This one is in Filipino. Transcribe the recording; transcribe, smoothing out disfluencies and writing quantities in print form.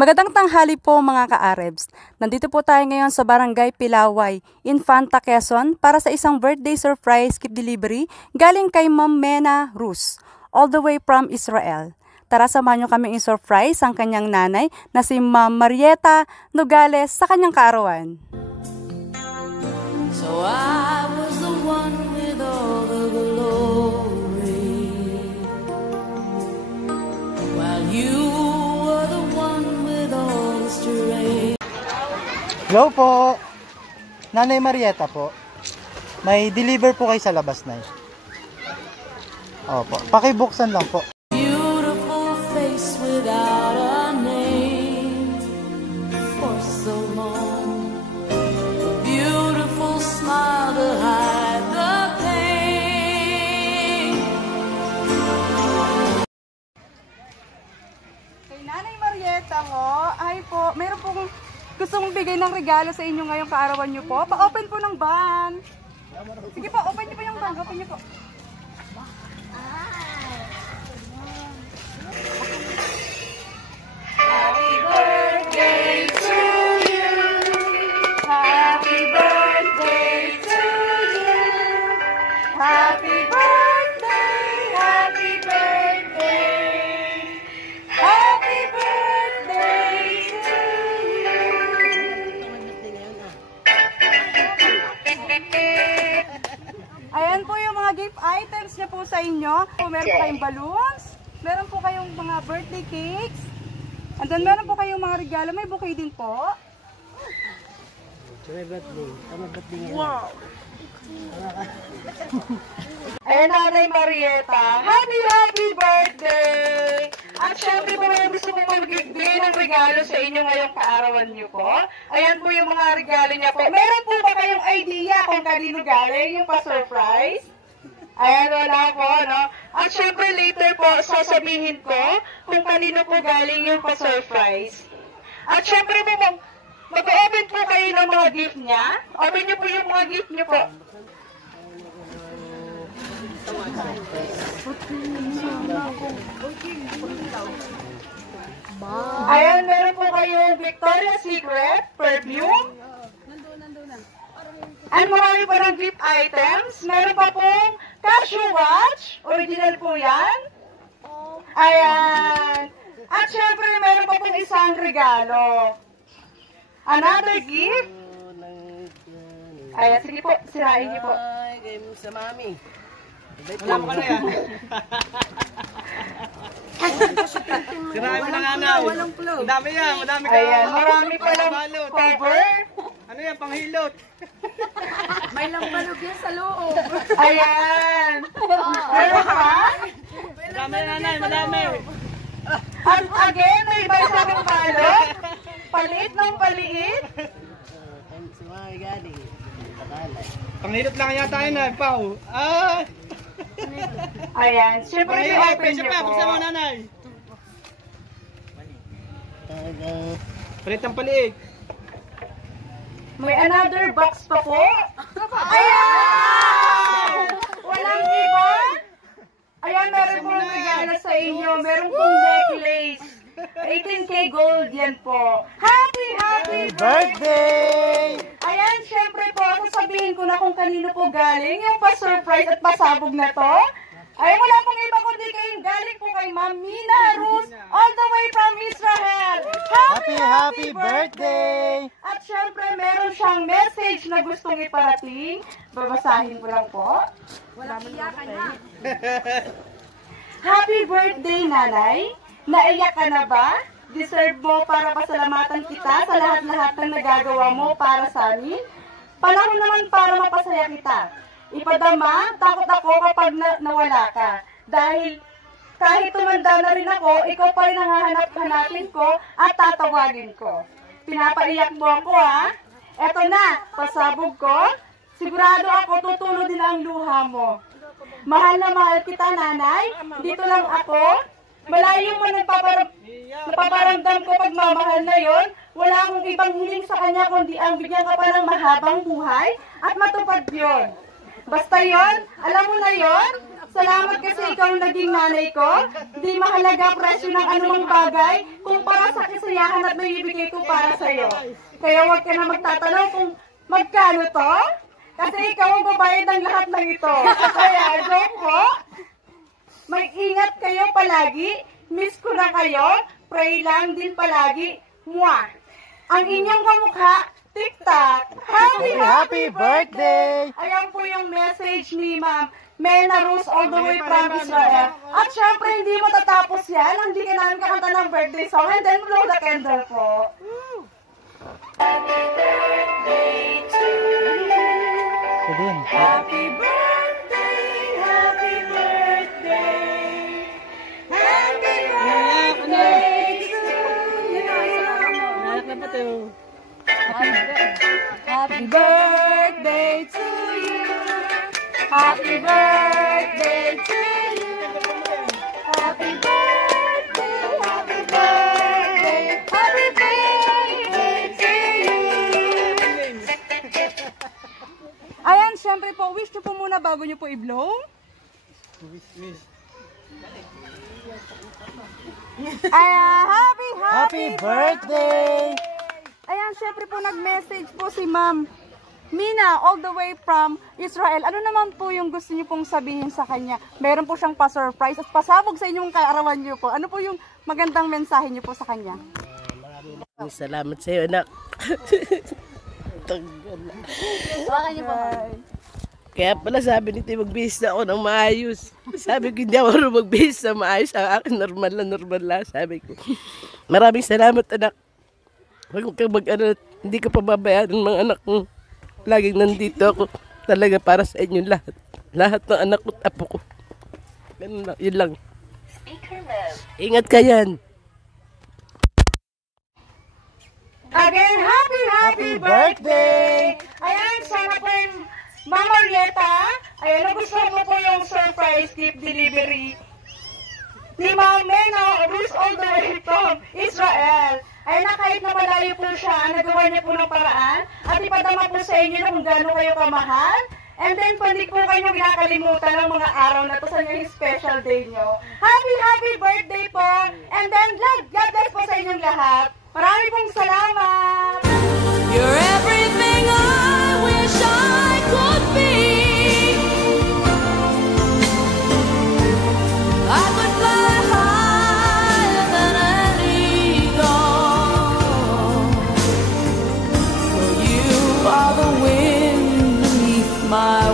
Magandang tanghali po mga ka-Arebs. Nandito po tayo ngayon sa Barangay Pilaway, Infanta, Quezon para sa isang birthday surprise gift delivery galing kay Ma'am Mena Rus, all the way from Israel. Tara, samahan nyo kami i-surprise ang kanyang nanay na si Ma'am Marieta Nogales sa kanyang kaarawan. So I was the one with all the glory, while you were the one with all the strength. Hello po, Nanay Marieta po. May deliver po kayo sa labas na. Opo, pakibuksan lang po. Beautiful face without a name for so long, a beautiful smile to hide the pain. Kay Nanay Marieta mo, ay po, meron pong gustong bigay ng regalo sa inyo ngayong kaarawan nyo po. Pa-open po ng van. Sige po, open nyo po yung van. Open nyo po. Happy birthday to you. Happy birthday to you. Happy birthday, happy birthday. Happy birthday to you. Ayan po yung mga gift items niya po sa inyo. Meron po kayong balloons, meron po kayong mga birthday cakes, and then meron po kayong mga regalo. May bouquet din po. Wow! Ayan, Nanay Marieta, happy birthday! At syempre po, gusto ko magbigay ng regalo sa inyo ngayong kaarawan niyo po. Ayan po yung mga regalo niya po. Meron po ba kayong idea kung kanino galing yung pa-surprise? Ayan, wala po, no? At syempre later po, sasabihin ko kung kanino po galing yung pa-surprise. At syempre po, mag-open po kayo ng mga gift niya. Open niyo po yung mga gift niyo po. Ayan, meron po kayong Victoria's Secret perfume. At marami pa ng gift items. Meron pa pong Casio watch. Original po yan. Ayan. At syempre, meron pa pong isang regalo. Another gift. Ayan, sige po, sirain niyo po. Sa mami. Wala pa na yan. Sirahin mo na nga na. Ang dami yan, madami ka. Ayan, marami pa lang cover. Ano yan, panghilot? May lambalog yan sa loob. Ayan. Meron pa? Madami na nanay, madami. At again, may iba isang balot. Paliit ng paliit. Panghilot lang yata yun na, Pao. Ah! Ayan, syempre i-open Siya niyo pa, po. buksan mo nanay. Palit ang paliit. May another box pa po. Ayan! Walang ibon. Ayan, meron pong regalo sa inyo. Meron pong necklace. 18K gold yan po. Happy Birthday! Ayan, syempre po, sasabihin ko na kung kanino po galing yung pa-surprise at pasabog na to. Ay, wala pong iba kundi kayong galing po kay Ma'am Mena Rus, all the way from Israel. Happy birthday! At syempre, meron siyang message na gustong iparating. Babasahin ko lang po. Walang iyakan na. Happy birthday, Nanay! Naiyak ka na ba? Deserve mo para pasalamatan kita sa lahat-lahat ng nagagawa mo para sa amin. Panahon naman para mapasaya kita. Ipadama, takot ako kapag nawala ka. Dahil kahit tumanda na rin ako, ikaw pa rin hanapin ko at tatawagin ko. Pinapaiyak mo ako, ha? Eto na, pasabog ko. Sigurado ako tutulo din ang luha mo. Mahal na mahal kita, Nanay. Dito lang ako. Malayo mo napaparamdam ko pagmamahal na yon. Wala akong ibang hiling sa kanya kundi ang bigyan ka pa ng mahabang buhay at matupad yon. Basta yon, alam mo na yon, Salamat kasi ikaw ang naging nanay ko. Di mahalaga presyo ng anumang bagay kung para sa kasayahan at maibigay ko para sa'yo. Kaya huwag ka na magtatanong kung magkano to. Kasi ikaw ang babayad ng lahat ng ito. Kaya, joke po. Mag-ingat kayo palagi. Miss ko na kayo. Pray lang din palagi. Mwah! Ang inyong kamukha, TikTok. Happy birthday! Ayan po yung message ni Ma'am Mena Rose all the way from Israel. At syempre, hindi matatapos yan. Hindi ka namin kakanta ng birthday song. And then, blow the candle po. Happy birthday to you. Sabihin. Happy birthday, happy birthday. Happy birthday to you. Happy birthday to you. Happy birthday to you. Happy birthday, happy birthday, happy birthday to you. Ayan, syempre po, wish nyo po muna bago nyo po i-blow. Ayan, happy Birthday! Ayan, syempre po nag-message po si Ma'am Mina all the way from Israel. Ano naman po yung gusto niyo pong sabihin sa kanya? Meron po siyang pa-surprise at pasabog sa inyong kaarawan niyo po. Ano po yung magandang mensahe niyo po sa kanya? Maraming salamat sa iyo, anak. Hawakan niyo po. Kaya pala sabi nito, magbihis na ako ng maayos. Sabi ko, hindi ako magbihis na maayos. Ang akin, normal lang. Sabi ko, maraming salamat, anak. Huwag kang mag-ano, hindi ka pababayaan ng mga anak mo. Laging nandito ako talaga para sa inyo lahat. Lahat ng anak ko at apo ko. Ganun lang, yun lang. Ingat ka yan. Again, happy birthday! Ayan, sana po yung Ma'am Marieta. Ayan, nagustuhan mo po yung surprise gift delivery ni Ma'am Mena Rose all the way from Israel. Ayan na, kahit na malayo po siya, nagawa niya po ng paraan at ipadama po sa inyo na kung gaano kayo kamahal. And then, hindi po kayo nakakalimutan ng mga araw na to sa inyong special day nyo. Happy birthday po! And then, God bless po sa inyong lahat. Maraming pong salamat! You're everything I wish I could be. I could fly higher than an eagle. For you are the wind beneath my